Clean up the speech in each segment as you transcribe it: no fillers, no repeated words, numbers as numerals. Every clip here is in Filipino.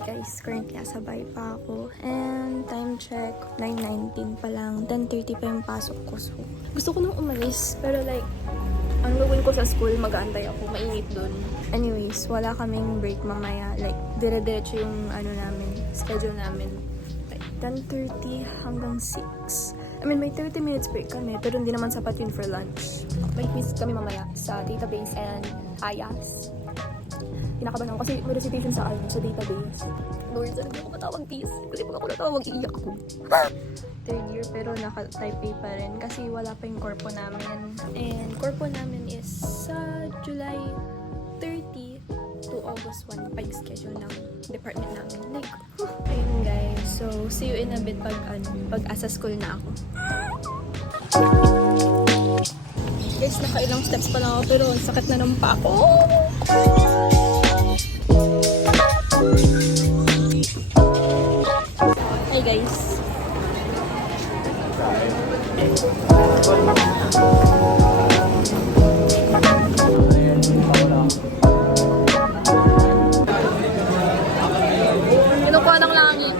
guys, currently asabay pa ako. And time check, 9:19 pa lang. 10:30 pa yung pasok ko. So, gusto ko nang umalis. Pero like, ang gagawin ko sa school, mag-aantay ako. Mainit dun. Anyways, wala kaming break mamaya. Like, dire-diretso yung schedule namin. Like, 10:30 hanggang 6. I mean, may 30 minutes break kami. Pero hindi naman sapat yun for lunch. May quiz kami mamaya sa database and IAS. Kinakabahan ako kasi may recitation sa database. Lord, sana hindi ako matawag this. Kasi pag ako natawag, iiyak ako. Third year, pero naka-type A pa rin. Kasi wala pa yung corpo namin. And corpo namin is sa July 30 to August 1 pa yung schedule ng department namin. Like, ayun guys. So, see you in a bit pag asa school na ako. Guys, nakailang steps pa lang ako pero ang sakit na ng pa ako. Hi guys. Kinukuha ng langit.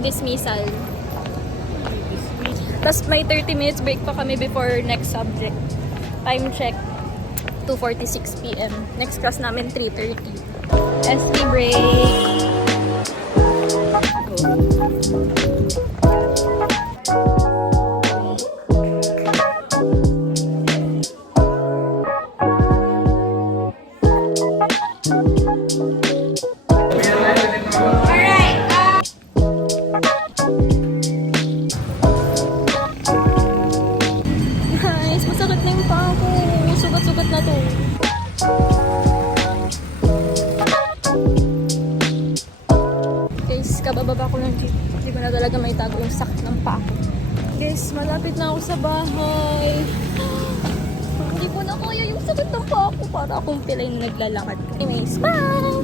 Dismissal. Tapos may 30 minutes break pa kami before next subject. Time check, 2:46 PM. Next class namin, 3:30. SB break. Sugat na to. Guys, kabababa ko ng jeep. Hindi ko na talaga may tago yung sakit ng paa ko. Guys, malapit na ako sa bahay. Hindi ko na kaya yung sakit ng paa ko para akong pilay na naglalakad. Anyways, bye!